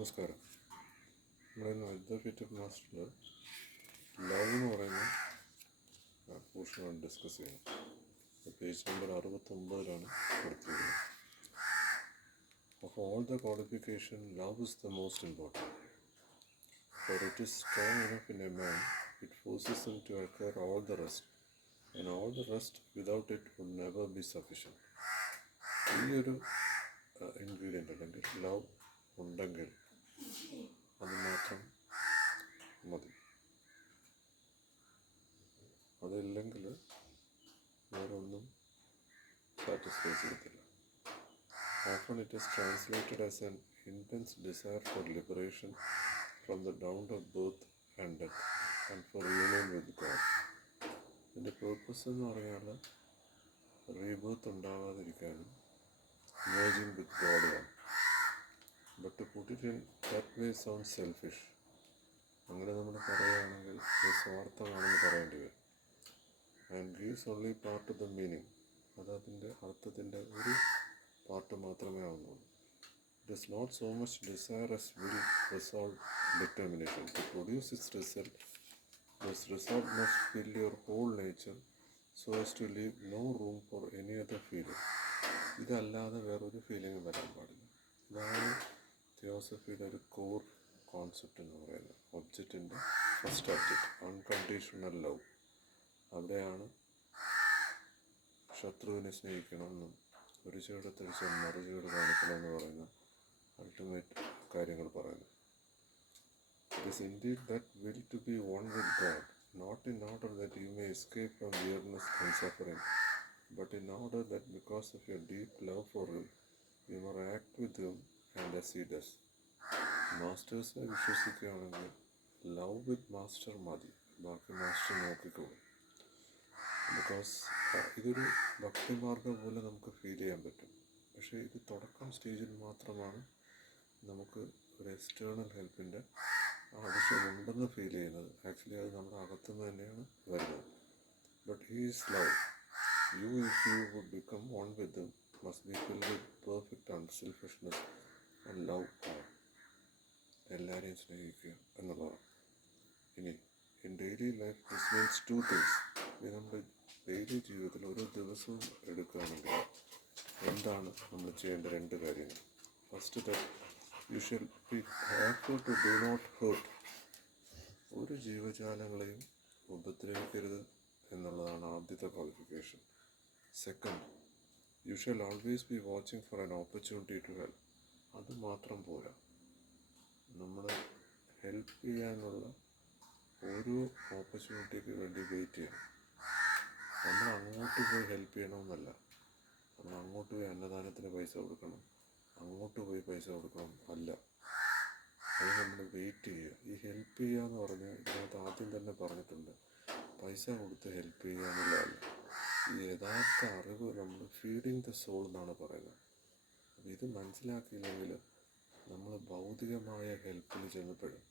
നമസ്കാരം. നമ്മളിന്ന് advocate മാസ്റ്ററിൽ love എന്ന് പറയുന്ന പോർഷനാണ് ഡിസ്കസ് ചെയ്യുന്നത്. പേജ് നമ്പർ 69 കൊടുത്തിരിക്കുന്നത്. Of all the qualification, love is the most important. For it is strong enough in a man, it forces him to acquire all the rest, and all the rest without it would never be sufficient. ഈ ഒരു ingredient അല്ലെങ്കിൽ love ഉണ്ടെങ്കിൽ അത് മാത്രം മതി. അതില്ലെങ്കിൽ വേറെ ഒന്നും സാറ്റിസ്ഫൈ ചെയ്യത്തില്ല. Often it is translated as an intense desire for liberation from the doubt of birth and death and for union with God. ഇതിൻ്റെ പേർപ്പസ് എന്ന് പറഞ്ഞാൽ റീബർത്ത് ഉണ്ടാകാതിരിക്കാനും merging with God ആണ്. But to put it in that way sounds selfish. അങ്ങനെ നമ്മൾ പറയുകയാണെങ്കിൽ ഇത് സ്വാർത്ഥമാണെന്ന് പറയേണ്ടി വരും. And gives only part of the meaning. അത് അതിൻ്റെ അർത്ഥത്തിൻ്റെ ഒരു പാർട്ട് മാത്രമേ ആവുന്നുള്ളൂ. It is not so much desire as will resolve determination to produce its result. This result must fill your whole nature so as to leave no room for any other feeling. ഇതല്ലാതെ വേറൊരു ഫീലിംഗും വരാൻ പാടില്ല. ഇതാണ് തിയോസഫിയുടെ ഒരു core concept എന്ന് പറയുന്നത്. ഒബ്ജക്റ്റിൻ്റെ first object unconditional love. അവിടെയാണ് ശത്രുവിനെ സ്നേഹിക്കണമെന്നും ഒരു ചുവടത്തടിച്ച് മറുചുവട് കാണിക്കണമെന്ന് പറയുന്ന അൾട്ടിമേറ്റ് കാര്യങ്ങൾ പറയുന്നത്. It is indeed that will to be one with God, not in order that you may escape from weariness and suffering, but in order that because of your deep love for him, you may act with him and as he does. മാസ്റ്റേഴ്സിനെ വിശ്വസിക്കുകയാണെങ്കിൽ love with master മതി, ബാക്കി master നോക്കിക്കോളും. Because ഇതൊരു ഭക്തിമാർഗം പോലെ നമുക്ക് feel ചെയ്യാൻ പറ്റും. പക്ഷേ ഇത് തുടക്കം സ്റ്റേജിൽ മാത്രമാണ് നമുക്ക് ഒരു എക്സ്റ്റേണൽ ഹെൽപ്പിൻ്റെ ആവശ്യമുണ്ടെന്ന് ഫീൽ ചെയ്യുന്നത്. ആക്ച്വലി അത് നമ്മുടെ അകത്തുനിന്ന് തന്നെയാണ് വരുന്നത്. But he is love. You, if you would become one with them, must be filled with perfect unselfishness and love all. എല്ലാവരെയും സ്നേഹിക്കുക എന്നുള്ളതാണ്. ഇനി in daily life this means two things. ഇത് നമ്മുടെ ഡെയിലി ജീവിതത്തിൽ ഓരോ ദിവസവും എടുക്കുകയാണെങ്കിൽ എന്താണ് നമ്മൾ ചെയ്യേണ്ട രണ്ട് കാര്യങ്ങൾ. First that you should be careful to do not hurt. ഒരു ജീവജാലങ്ങളെയും ഉപദ്രവിക്കരുത് എന്നുള്ളതാണ് ആദ്യത്തെ qualification. Second, you shall always be watching for an opportunity to help. അത് മാത്രം പോരാ, നമ്മൾ ഹെൽപ്പ് ചെയ്യാനുള്ള ഓരോ ഓപ്പർച്യൂണിറ്റിക്ക് വേണ്ടി വെയിറ്റ് ചെയ്യണം. നമ്മൾ അങ്ങോട്ട് പോയി ഹെൽപ്പ് ചെയ്യണമെന്നല്ല, നമ്മൾ അങ്ങോട്ട് പോയി അന്നദാനത്തിന് പൈസ കൊടുക്കണം, അങ്ങോട്ട് പോയി പൈസ കൊടുക്കണം അല്ല. അത് നമ്മൾ വെയിറ്റ് ചെയ്യുക. ഈ ഹെൽപ്പ് ചെയ്യുക എന്ന് പറഞ്ഞാൽ ഇതിനകത്ത് ആദ്യം തന്നെ പറഞ്ഞിട്ടുണ്ട്, പൈസ കൊടുത്ത് ഹെൽപ്പ് ചെയ്യുക എന്നുള്ളതല്ല. ഈ യഥാർത്ഥ അറിവ് നമ്മൾ ഫീഡിങ് ദ സോൾ എന്നാണ് പറയുന്നത്. അപ്പോൾ ഇത് മനസ്സിലാക്കിയില്ലെങ്കിൽ നമ്മൾ ഭൗതികമായ ഹെൽപ്പിൽ ചെന്നപ്പെടും.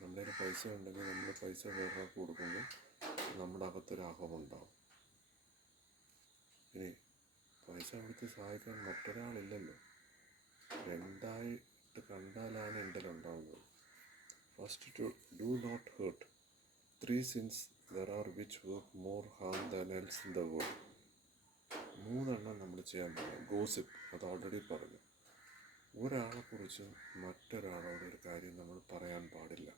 നമ്മുടെ പൈസ ഉണ്ടെങ്കിൽ നമ്മൾ പൈസ വേറൊരാൾക്ക് കൊടുക്കുമ്പോൾ നമ്മുടെ അകത്തൊരാഹമുണ്ടാവും. ഇനി പൈസ കൊടുത്ത് സഹായിക്കാൻ മറ്റൊരാളില്ലല്ലോ. രണ്ടായിട്ട് കണ്ടാലാണ് ഇണ്ടലുണ്ടാവുന്നത്. First, to do not hurt. 3 sins there are which work more harm than else in the world. 3 നമ്മൾ ചെയ്യാൻ പാടില്ല. ഗോസിപ്പ്, അത് ഓൾറെഡി പറഞ്ഞു. ഒരാളെക്കുറിച്ചും മറ്റൊരാളോട് ഒരു കാര്യം നമ്മൾ പറയാൻ പാടില്ല.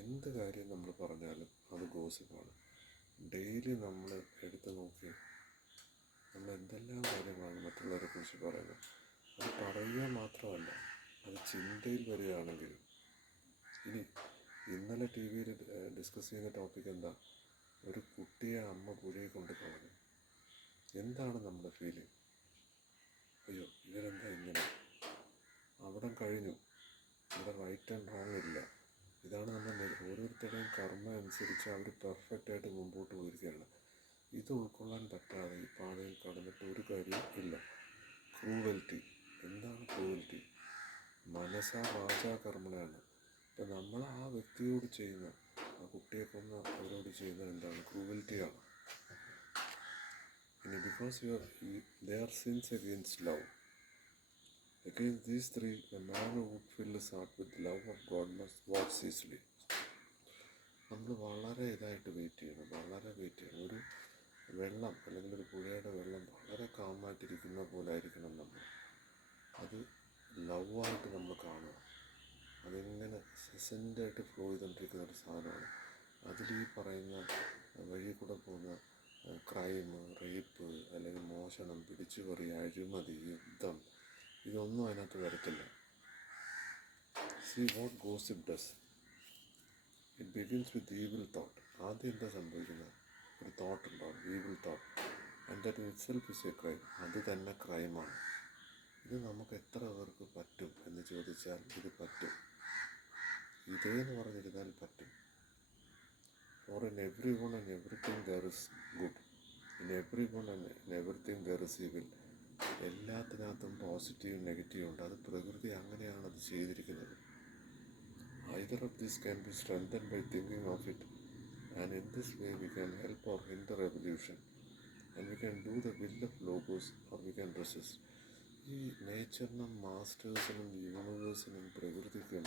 എന്ത് കാര്യം നമ്മൾ പറഞ്ഞാലും അത് ഗോസിപ്പാണ്. ഡെയിലി നമ്മൾ എടുത്ത് നോക്കി നമ്മൾ എന്തെല്ലാം കാര്യങ്ങളാണ് മറ്റുള്ളവരെ കുറിച്ച് പറയുന്നത്. അത് പറയുക മാത്രമല്ല, അത് ചിന്തയിൽ വരികയാണെങ്കിലും. ഇനി ഇന്നലെ ടി വിയിൽ ഡിസ്കസ് ചെയ്യുന്ന ടോപ്പിക് എന്താ? ഒരു കുട്ടിയെ അമ്മ പുഴയിൽ കൊണ്ട് കളഞ്ഞു. എന്താണ് നമ്മുടെ ഫീലിംഗ്? അയ്യോ, ഇവരെന്താ ഇങ്ങനെ? അവിടെ കഴിഞ്ഞു. ഇവിടെ റൈറ്റ് ആൻഡ് റോങ് ഇല്ല. ഇതാണ് നമ്മൾ ഓരോരുത്തരുടെയും കർമ്മ അനുസരിച്ച് അവർ പെർഫെക്റ്റായിട്ട് മുമ്പോട്ട് പോയിരിക്കുകയാണ്. ഇത് ഉൾക്കൊള്ളാൻ പറ്റാതെ ഈ പാതയിൽ കടന്നിട്ട് ഒരു കാര്യം ഇല്ല. ക്രൂവൽറ്റി. എന്താണ് ക്രൂവൽറ്റി? മനസ്സാ വാചാ കർമ്മണയാണ്. ഇപ്പം നമ്മൾ ആ വ്യക്തിയോട് ചെയ്യുന്ന, ആ കുട്ടിയെ കൊന്ന അവരോട് ചെയ്യുന്ന എന്താണ്? ക്രൂവൽറ്റിയാണ്. ഇനി because they are since against love. Against these three, a man who would fill his heart with love of God must watch ceaselessly. നമ്മൾ വളരെ ഇതായിട്ട് വെയിറ്റ് ചെയ്യണം, വളരെ വെയിറ്റ് ചെയ്യണം. ഒരു വെള്ളം അല്ലെങ്കിൽ ഒരു പുഴയുടെ വെള്ളം വളരെ കാമായിട്ടിരിക്കുന്ന പോലെ ആയിരിക്കണം നമ്മൾ. അത് ലവായിട്ട് നമ്മൾ കാണുക. അതിങ്ങനെ സെസൻ്റായിട്ട് ഫ്ലോ ചെയ്തുകൊണ്ടിരിക്കുന്ന ഒരു സാധനമാണ്. അതിൽ ഈ പറയുന്ന വഴി കൂടെ പോകുന്ന ക്രൈം, റേപ്പ്, അല്ലെങ്കിൽ മോഷണം, പിടിച്ചുപറി, അഴിമതി, യുദ്ധം, ഇതൊന്നും അതിനകത്ത് വരത്തില്ല. See what gossip does. It begins with evil thought. ആദ്യം എന്താ സംഭവിക്കുന്നത്? ഒരു തോട്ട് ഉണ്ടാവും, evil thought, and that in itself is a crime. അത് തന്നെ ക്രൈമാണ്. ഇത് നമുക്ക് എത്ര പേർക്ക് പറ്റും എന്ന് ചോദിച്ചാൽ ഇത് പറ്റും. ഇതേന്ന് പറഞ്ഞിരുന്നാൽ പറ്റും. For in everyone and everything there is good. In everyone and in everything there is evil. എല്ലാത്തിനകത്തും പോസിറ്റീവും നെഗറ്റീവും ഉണ്ട്. അത് പ്രകൃതി അങ്ങനെയാണ് അത് ചെയ്തിരിക്കുന്നത്. Either of these can be strengthened by thinking of it, and in this way we can help or hinder evolution, and we can do the will of logos or we can resist. ഈ നേച്ചറിനും മാസ്റ്റേഴ്സിനും യൂണിവേഴ്സിനും പ്രകൃതിക്കും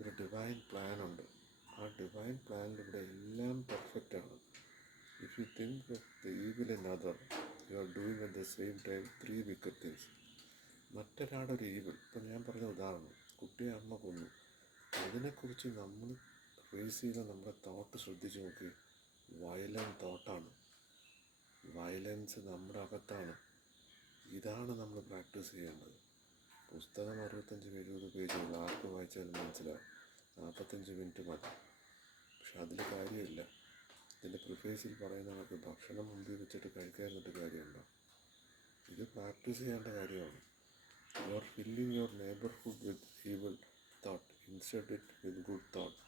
ഒരു divine പ്ലാനുണ്ട്. ആ divine പ്ലാനിലൂടെ എല്ലാം പെർഫെക്റ്റാണ്. If you think of the evil in other, you are doing at the same time three wicked things. മറ്റൊരാളുടെ ഒരു evil, ഇപ്പം ഞാൻ പറഞ്ഞ ഉദാഹരണം, കുട്ടിയെ അമ്മ കൊന്നു, അതിനെക്കുറിച്ച് നമ്മൾ റേസ് ചെയ്ത നമ്മുടെ തോട്ട് ശ്രദ്ധിച്ച് നോക്കി. വയലൻ്റ് തോട്ടാണ്, വയലൻസ് നമ്മുടെ അകത്താണ്. ഇതാണ് നമ്മൾ പ്രാക്ടീസ് ചെയ്യേണ്ടത്. പുസ്തകം 65-70 പേജുകൾ ആർക്ക് വായിച്ചാലും മനസ്സിലാവും. 45 മിനിറ്റ് മതി. പക്ഷെ അതിൽ കാര്യമില്ല. ഇതിൻ്റെ പ്രിഫേസിൽ പറയുന്ന കണക്ക് ഭക്ഷണം മുമ്പിൽ വെച്ചിട്ട് കഴിക്കാതിരുന്നിട്ട് കാര്യമുണ്ടോ? ഇത് പ്രാക്ടീസ് ചെയ്യേണ്ട കാര്യമാണ്. You are filling your neighbourhood with evil thought instead it with good thought,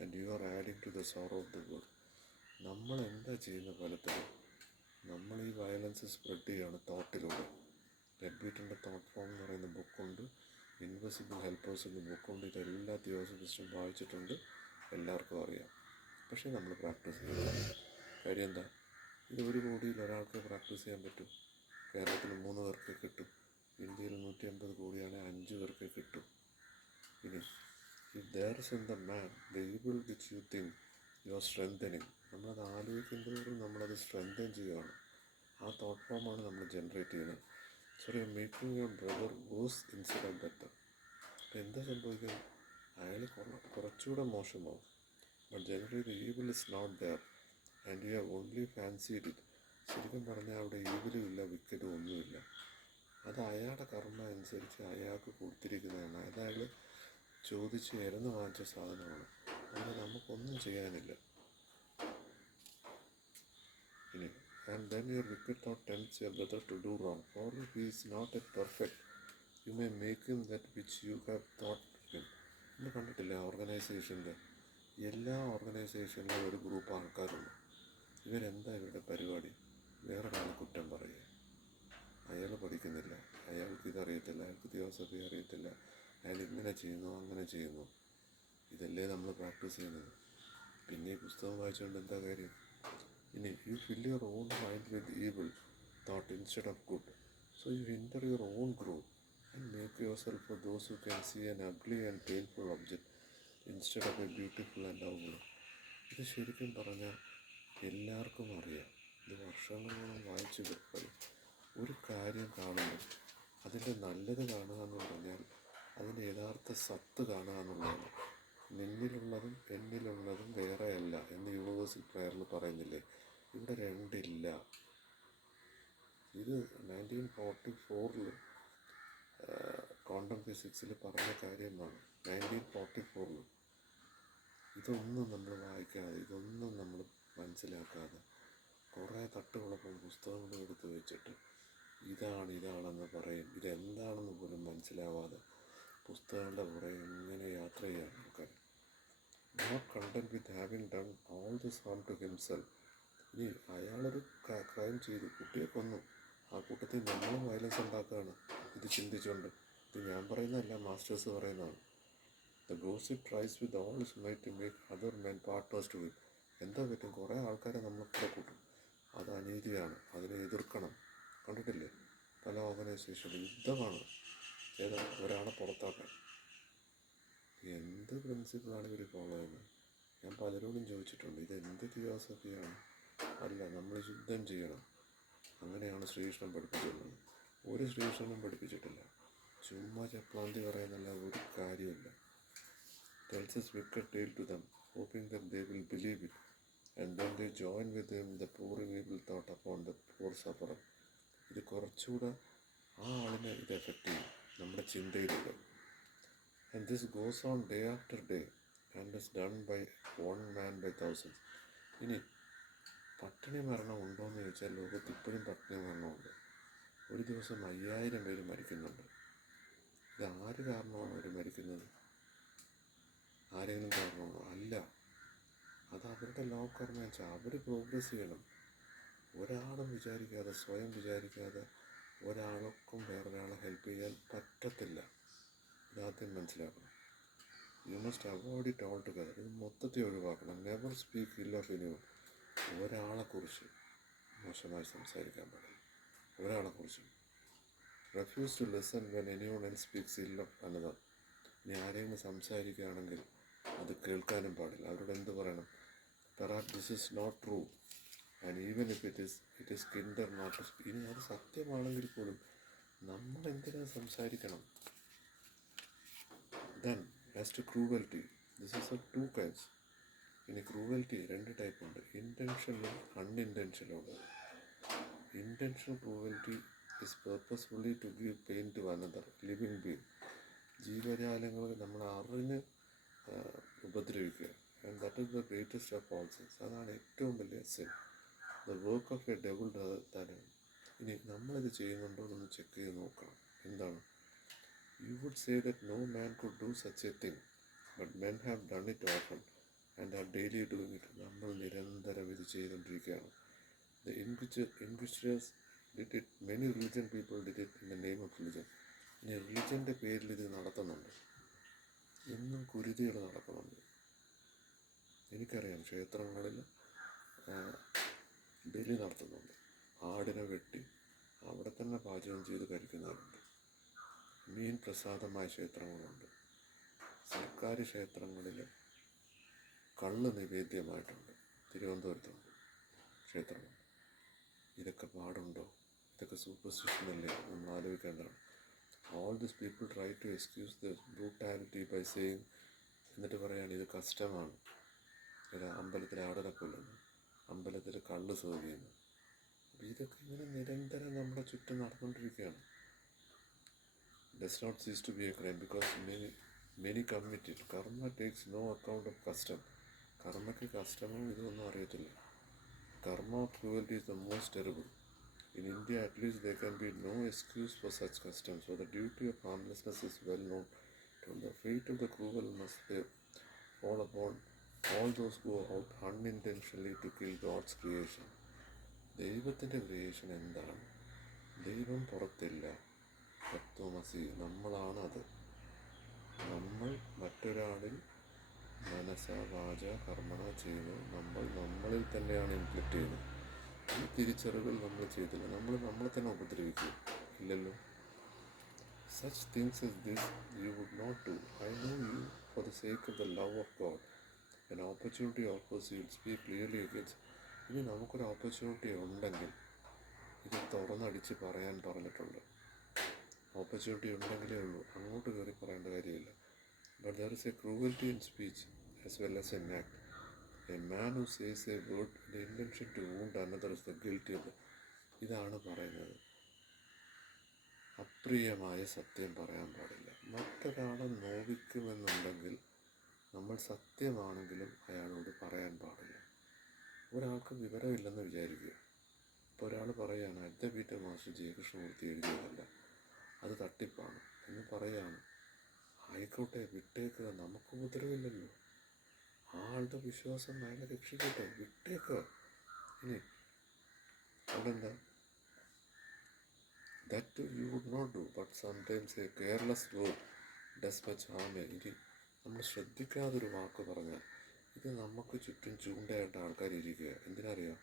and you are adding to the sorrow of the world. നമ്മൾ എന്താ ചെയ്യുന്ന ഫലത്തിൽ നമ്മൾ ഈ വയലൻസ് സ്പ്രെഡ് ചെയ്യുകയാണ് തോട്ടിലൂടെ. റെഡ്ബീറ്റിൻ്റെ തോട്ട് ഫോം എന്ന് പറയുന്ന ബുക്കുണ്ട്, ഇൻവിസിബിൾ ഹെൽപ്പേഴ്സ് എന്ന ബുക്കുണ്ട്. ഇതെല്ലാ തിയോസഫിസ്റ്റും വായിച്ചിട്ടുണ്ട്, എല്ലാവർക്കും അറിയാം. പക്ഷേ നമ്മൾ പ്രാക്ടീസ് ചെയ്യുന്നത് കാര്യം എന്താ? ഇത് 1 കോടിയിൽ ഒരാൾക്ക് പ്രാക്ടീസ് ചെയ്യാൻ പറ്റും. കേരളത്തിൽ 3 പേർക്ക് കിട്ടും. ഇന്ത്യയിൽ 150 കോടിയാണെങ്കിൽ 5 പേർക്ക് കിട്ടും. ഇനി if there is in the man the evil which you think you are strengthening. നമ്മളത് ആലോചിക്കുമ്പോഴും നമ്മളത് സ്ട്രെങ്തൻ ചെയ്യുകയാണ്. ആ തോട്ട് ഫോമാണ് നമ്മൾ ജനറേറ്റ് ചെയ്യുന്നത്. Sorry, making your brother worse instead of better. അപ്പോൾ എന്താ സംഭവിക്കുന്നത്? അയാൾ കുറച്ചുകൂടെ മോശമാവും. But generally the evil is not there and you have only fancied it. ശരിക്കും പറഞ്ഞാൽ അവിടെ ഈവിലും ഇല്ല, വിക്കറ്റും ഒന്നുമില്ല. അത് അയാളുടെ കർമ്മ അനുസരിച്ച് അയാൾക്ക് കൊടുത്തിരിക്കുന്നതാണ്. അയാൾ ചോദിച്ച് ഇരന്ന് വാങ്ങിച്ച സാധനമാണ്. അതിന് നമുക്കൊന്നും ചെയ്യാനില്ല. ഇനി and then your wicked thought tempts your brother to do wrong, for if he is not yet perfect, you may make him that which you have thought him. നമ്മൾ കണ്ടിട്ടില്ല ഓർഗനൈസേഷൻ്റെ എല്ലാ ഓർഗനൈസേഷനിലും ഒരു ഗ്രൂപ്പ് ആൾക്കാരുണ്ട്. ഇവരെന്താ ഇവരുടെ പരിപാടി? വേറൊരാളെ കുറ്റം പറയുക. അയാൾ പഠിക്കുന്നില്ല, അയാൾക്ക് ഇതറിയത്തില്ല, അയാൾക്ക് തിയോസഫി അറിയത്തില്ല, അയാൾ ഇങ്ങനെ ചെയ്യുന്നു അങ്ങനെ ചെയ്യുന്നു. ഇതല്ലേ നമ്മൾ പ്രാക്ടീസ് ചെയ്യുന്നത്. പിന്നെ ഈ പുസ്തകം വായിച്ചുകൊണ്ട് എന്താ കാര്യം? ഇനി you fill your own mind with evil thought instead of good, so you hinder your own growth and make yourself for those who can see an ugly and painful object instead of a beautiful and lovely. ഇത് ശരിക്കും പറഞ്ഞാൽ എല്ലാവർക്കും അറിയാം. ഇത് വർഷങ്ങളോളം വായിച്ചു വെക്കും. ഒരു കാര്യം കാണുമ്പോൾ അതിൻ്റെ നല്ലത് കാണുക എന്ന് പറഞ്ഞാൽ അതിൻ്റെ യഥാർത്ഥ സത്ത് കാണുക എന്നുള്ളതാണ്. നിന്നിലുള്ളതും എന്നിലുള്ളതും വേറെയല്ല എന്ന് യൂണിവേഴ്സൽ പ്രയറിൽ പറയുന്നില്ലേ? ഇവിടെ രണ്ടില്ല. ഇത് 1944 ക്വാണ്ടം ഫിസിക്സിൽ പറഞ്ഞ കാര്യമാണ്. 1944 ഇതൊന്നും നമ്മൾ വായിക്കാതെ, ഇതൊന്നും നമ്മൾ മനസ്സിലാക്കാതെ കുറേ തട്ടുകുളപ്പം പുസ്തകങ്ങളും എടുത്ത് വെച്ചിട്ട് ഇതാണെന്ന് പറയും. ഇതെന്താണെന്ന് പോലും മനസ്സിലാവാതെ പുസ്തകങ്ങളുടെ പുറകെ ഇങ്ങനെ യാത്ര ചെയ്യാൻ നോക്കാൻ. Not content with having done all this harm to himself. ഇനി അയാളൊരു ക്രൈം ചെയ്തു, കുട്ടിയെ കൊന്നു, ആ കൂട്ടത്തിൽ നമ്മളും വയലൻസ് ഉണ്ടാക്കുകയാണ്. ഇത് ചിന്തിച്ചുകൊണ്ട്, ഇത് ഞാൻ പറയുന്നതല്ല, മാസ്റ്റേഴ്സ് പറയുന്നതാണ്. The gossip tries with all is might to make other men partners to it. എന്താ പറ്റും? കുറേ ആൾക്കാരെ നമ്മൾ കൂടെ കൂട്ടും. അത് അനീതിയാണ്, അതിനെ എതിർക്കണം. കണ്ടിട്ടില്ലേ പല ഓർഗനൈസേഷനും യുദ്ധമാണ്. ഏതാ ഒരാളെ പുറത്താക്കാൻ. എന്ത് പ്രിൻസിപ്പിളാണ് ഇവർ ഫോളോ ചെയ്യുന്നത്? ഞാൻ പലരോടും ചോദിച്ചിട്ടുണ്ട്, ഇതെന്ത് തിയോസഫിയാണ്? അല്ല, നമ്മൾ യുദ്ധം ചെയ്യണം, അങ്ങനെയാണ് ശ്രീകൃഷ്ണൻ പഠിപ്പിച്ചിട്ടുള്ളത്. ഒരു ശ്രീകൃഷ്ണനും പഠിപ്പിച്ചിട്ടില്ല. ചുമ്മാ ചപ്ലാന്തി പറയുന്നല്ല, ഒരു കാര്യമില്ല. Tells his wicked tale to them, hoping that they will believe it, and then they join with him the pouring evil thought upon the poor sufferer. ഇത് കുറച്ചുകൂടെ ആ ആളിനെ ഇത് എഫക്റ്റ് ചെയ്യും, നമ്മുടെ ചിന്തയിലൂടെ. And this goes on day after day and is done by one man by thousands. ഇനി പട്ടിണി മരണം ഉണ്ടോ എന്ന് ചോദിച്ചാൽ ലോകത്ത് ഇപ്പോഴും പട്ടിണി മരണമുണ്ട്. ഒരു ദിവസം 5000 പേര് മരിക്കുന്നുണ്ട്. ഇത് ആര് കാരണമാണ് അവർ മരിക്കുന്നത്? ആരെങ്കിലും കാരണമാണോ? അല്ല, അത് അവരുടെ ലോ കർമ്മ വെച്ചാൽ അവർ പ്രോഗ്രസ് ചെയ്യണം. ഒരാളും വിചാരിക്കാതെ, സ്വയം വിചാരിക്കാതെ ഒരാൾക്കും വേറൊരാളെ ഹെൽപ്പ് ചെയ്യാൻ പറ്റത്തില്ല. ഇതാദ്യം മനസ്സിലാക്കണം. You must avoid it altogether. ഇത് മൊത്തത്തിൽ ഒഴിവാക്കണം. Never speak ill of anyone. ഒരാളെക്കുറിച്ച് മോശമായി സംസാരിക്കാൻ പാടില്ല, ഒരാളെക്കുറിച്ചും. Refuse to listen when anyone else speaks ill of another. ഇനി ആരെങ്കിലും സംസാരിക്കുകയാണെങ്കിൽ അത് കേൾക്കാനും പാടില്ല. അവരോട് എന്ത് പറയണം? Perhaps this is not true, and even if it is kinder not to speak. ഇനി അത് സത്യമാണെങ്കിൽ പോലും നമ്മൾ എന്തിനാ സംസാരിക്കണം? Then, as to cruelty, this is of two kinds. ഇനി ക്രൂവൽറ്റി 2 ടൈപ്പ് ഉണ്ട്, ഇൻറ്റൻഷണലും അൺഇൻറ്റൻഷനലും. Intentional cruelty is purposefully to give pain to another living being. ജീവജാലങ്ങൾ നമ്മൾ അറിഞ്ഞ് ഉപദ്രവിക്കുക. And that is the greatest of all sins. അതാണ് ഏറ്റവും വലിയ sin, the work of a devil തന്നെ. ഇനി നമ്മളിത് ചെയ്യുന്നുണ്ടോ എന്നൊന്ന് ചെക്ക് ചെയ്ത് നോക്കണം. എന്താണ്? You would say that no man could do such a thing, but men have done it often and are daily doing it. നമ്മൾ നിരന്തരം ഇത് ചെയ്തുകൊണ്ടിരിക്കുകയാണ്. The Inquisitors did it, many religion people did it in the name of religion. ഇനി റിലിജൻ്റെ പേരിൽ ഇത് നടത്തുന്നുണ്ട്. ഇന്നും കുരുതികൾ നടക്കുന്നുണ്ട്. എനിക്കറിയാം, ക്ഷേത്രങ്ങളിൽ ബലി നടത്തുന്നുണ്ട്. ആടിനെ വെട്ടി അവിടെ തന്നെ പാചകം ചെയ്ത് കഴിക്കുന്നവരുണ്ട്. മീൻ പ്രസാദമായ ക്ഷേത്രങ്ങളുണ്ട്. സർക്കാർ ക്ഷേത്രങ്ങളിൽ കള്ള് നിവേദ്യമായിട്ടുണ്ട്. തിരുവനന്തപുരത്തുണ്ട് ക്ഷേത്രങ്ങൾ. ഇതൊക്കെ പാടുണ്ടോ? ഇതൊക്കെ സൂപ്പർസ്റ്റിഷനല്ലേ? നമ്മൾ ആലോചിക്കേണ്ടതാണ്. All this people try to excuse the brutality by saying, എന്നിട്ട് പറയാണ് ഇത് കഷ്ടമാണ്. അമ്പലത്തിൽ ആടിനെ കൊല്ലുന്നു, അമ്പലത്തിൽ കള്ള് സെർവ് ചെയ്യുന്നു. ഇതൊക്കെ ഇങ്ങനെ നിരന്തരം നമ്മുടെ ചുറ്റും നടന്നുകൊണ്ടിരിക്കുകയാണ്. Does not cease to be a crime because many commit it. Karma takes no account of custom. കർമ്മയ്ക്ക് കസ്റ്റമോ ഇതൊന്നും അറിയത്തില്ല. Karma of cruelty is the most terrible. In India at least there can be no excuse for such customs, so the duty of harmlessness is well known. The fate of the cruel must fall upon all those who go out unintentionally to kill God's creation. ദൈവത്തിൻ്റെ creation എന്താണ്? ദൈവം പുറത്തില്ല. തത്വമസി, നമ്മളാണത്. നമ്മൾ മറ്റൊരാളിൽ മനസ വാച കർമ്മണ ചെയ്ത് നമ്മളിൽ തന്നെയാണ് inflict ചെയ്യുന്നത്. ഈ തിരിച്ചറിവുകൾ നമ്മൾ ചെയ്തില്ല. നമ്മൾ നമ്മളെ തന്നെ ഉപദ്രവിക്കും. ഇല്ലല്ലോ. Such things as this you would not do. I know you for the sake of the love of God. An opportunity offers, you will speak clearly against. ഇനി നമുക്കൊരു ഓപ്പർച്യൂണിറ്റി ഉണ്ടെങ്കിൽ ഇത് തുറന്നടിച്ച് പറയാൻ പറഞ്ഞിട്ടുണ്ട്. ഓപ്പർച്യൂണിറ്റി ഉണ്ടെങ്കിലേ ഉള്ളൂ, അങ്ങോട്ട് കയറി പറയേണ്ട കാര്യമില്ല. But there is a cruelty in speech as well as an act. A man who says a word the intention to wound another is the guilty of. ഇതാണ് പറയുന്നത്. അപ്രിയമായ സത്യം പറയാൻ പാടില്ല. മറ്റൊരാളെ നോവിക്കുമെന്നുണ്ടെങ്കിൽ നമ്മൾ സത്യമാണെങ്കിലും അയാളോട് പറയാൻ പാടില്ല. ഒരാൾക്ക് വിവരമില്ലെന്ന് വിചാരിക്കുക. ഇപ്പോൾ ഒരാൾ പറയുകയാണ് അദ്വൈത മാസ്റ്റർ ജയകൃഷ്ണമൂർത്തി എഴുതിയതല്ല, അത് തട്ടിപ്പാണ് എന്ന് പറയുകയാണ്. ആയിക്കോട്ടെ, വിട്ടേക്കുക, നമുക്ക് ഉപദ്രവമില്ലല്ലോ. ആളുടെ വിശ്വാസം അയാളെ രക്ഷിക്കട്ടെ, വിട്ടേക്കുക. ഇനി അവിടെന്താ? That you would not do, but sometimes a careless word does much harm. ഇനി നമ്മൾ ശ്രദ്ധിക്കാതൊരു വാക്ക് പറഞ്ഞാൽ ഇത് നമുക്ക് ചുറ്റും ചൂണ്ടയായിട്ട് ആൾക്കാർ ഇരിക്കുക. എന്തിനറിയാം?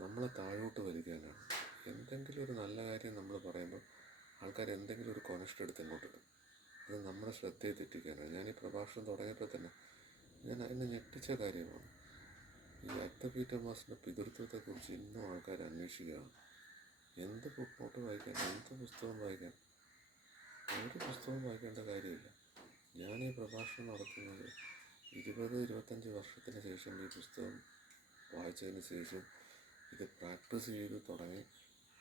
നമ്മളെ താഴോട്ട് വലിക്കാനാണ്. എന്തെങ്കിലും ഒരു നല്ല കാര്യം നമ്മൾ പറയുമ്പോൾ ആൾക്കാർ എന്തെങ്കിലും ഒരു കൊനഷ്ടം എടുത്ത് ഇങ്ങോട്ടിടും. അത് നമ്മുടെ ശ്രദ്ധയെ തെറ്റിക്കാനാണ്. ഞാൻ ഈ പ്രഭാഷണം തുടങ്ങിയപ്പോൾ തന്നെ ഞാൻ എന്നെ ഞെട്ടിച്ച കാര്യമാണ് ഈ അക്തപീറ്റർ മാസ്റ്ററിൻ്റെ പിതൃത്വത്തെക്കുറിച്ച് ഇന്നും ആൾക്കാർ അന്വേഷിക്കുകയാണ്. എന്ത് നോട്ട് വായിക്കാൻ, എന്ത് പുസ്തകം വായിക്കാൻ? ഒരു പുസ്തകവും വായിക്കേണ്ട കാര്യമില്ല. ഞാൻ ഈ പ്രഭാഷണം നടത്തുന്നത് 20-25 വർഷത്തിന് ശേഷം ഈ പുസ്തകം വായിച്ചതിന് ശേഷം ഇത് പ്രാക്ടീസ് ചെയ്ത് തുടങ്ങി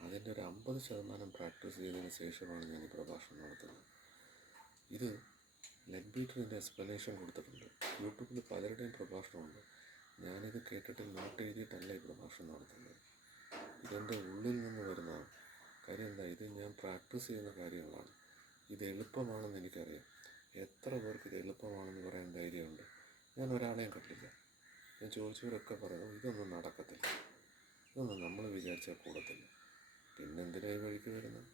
അതിൻ്റെ ഒരു 50% പ്രാക്ടീസ് ചെയ്തതിന് ശേഷമാണ് ഞാൻ ഈ പ്രഭാഷണം നടത്തുന്നത്. ഇത് ലെഗ് ബീറ്ററിൻ്റെ എക്സ്പ്ലനേഷൻ കൊടുത്തിട്ടുണ്ട്. യൂട്യൂബിൽ പലരുടെയും പ്രഭാഷണമുണ്ട്. ഞാനിത് കേട്ടിട്ട് നോട്ട് എഴുതിയിട്ടല്ല ഈ പ്രഭാഷണം നടത്തുന്നത്. ഇതെൻ്റെ ഉള്ളിൽ നിന്ന് വരുന്നതാണ്. കാര്യം എന്താ, ഇത് ഞാൻ പ്രാക്ടീസ് ചെയ്യുന്ന കാര്യങ്ങളാണ്. ഇത് എളുപ്പമാണെന്ന് എനിക്കറിയാം. എത്ര പേർക്ക് ഇത് എളുപ്പമാണെന്ന് പറയാൻ ധൈര്യമുണ്ട്? ഞാൻ ഒരാളെയും കണ്ടില്ല. ഞാൻ ചോദിച്ചവരൊക്കെ പറയുന്നു ഇതൊന്നും നടക്കത്തില്ല, ഇതൊന്നും നമ്മൾ വിചാരിച്ചാൽ കൂടത്തില്ല. പിന്നെന്തിനാ ഈ വഴിക്ക് വരുന്നത്?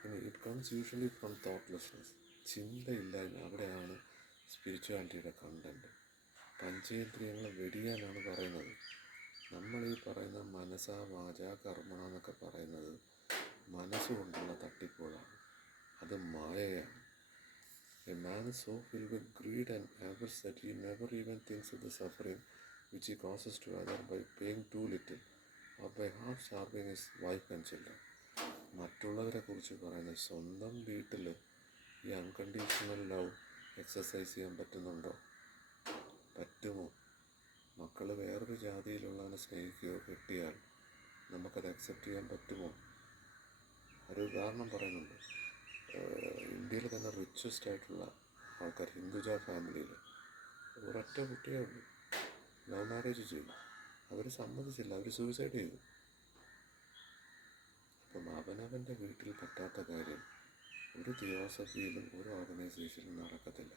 പിന്നെ ഇറ്റ് കംസ് യൂഷ്വലി ഫ്രം തോട്ട്ലെസ്നെസ്, ചിന്തയില്ലായ്മ. അവിടെയാണ് സ്പിരിച്വാലിറ്റിയുടെ കണ്ടൻറ്റ്. പഞ്ചേന്ദ്രിയങ്ങളെ വെടിയാനാണ് പറയുന്നത്. നമ്മൾ ഈ പറയുന്ന മനസ്സ വാച കർമ്മണ എന്നൊക്കെ പറയുന്നത് മനസ്സുകൊണ്ടുള്ള തട്ടിപ്പുകളാണ്. അത് മായയാണ്. A man is so filled with greed and avarice that he never even thinks of the suffering which he causes to others by paying too little or by half starving his wife and children. മറ്റുള്ളവരെ കുറിച്ച് പറയുന്നത് സ്വന്തം വീട്ടിൽ ഈ unconditional love exercise ചെയ്യാൻ പറ്റുന്നുണ്ടോ? പറ്റുമോ? മക്കൾ വേറൊരു ജാതിയിലുള്ളവനെ സ്നേഹിക്കുകയോ കെട്ടിയാൽ നമുക്കത് അക്സെപ്റ്റ് ചെയ്യാൻ പറ്റുമോ? ഒരു ഉദാഹരണം പറയുന്നുണ്ട്. ഇന്ത്യയിൽ തന്നെ റിച്ചസ്റ്റ് ആയിട്ടുള്ള ആൾക്കാർ, ഹിന്ദുജ ഫാമിലിയിൽ ഒരൊറ്റ കുട്ടിയേ ഉള്ളൂ. ലവ് മാരേജ് ചെയ്തു. അവർ സമ്മതിച്ചില്ല, അവർ സൂയിസൈഡ് ചെയ്തു. അപ്പം അവനവൻ്റെ വീട്ടിൽ പറ്റാത്ത കാര്യം ഒരു തിയോസഫിയിലും ഒരു ഓർഗനൈസേഷനിലും നടക്കത്തില്ല.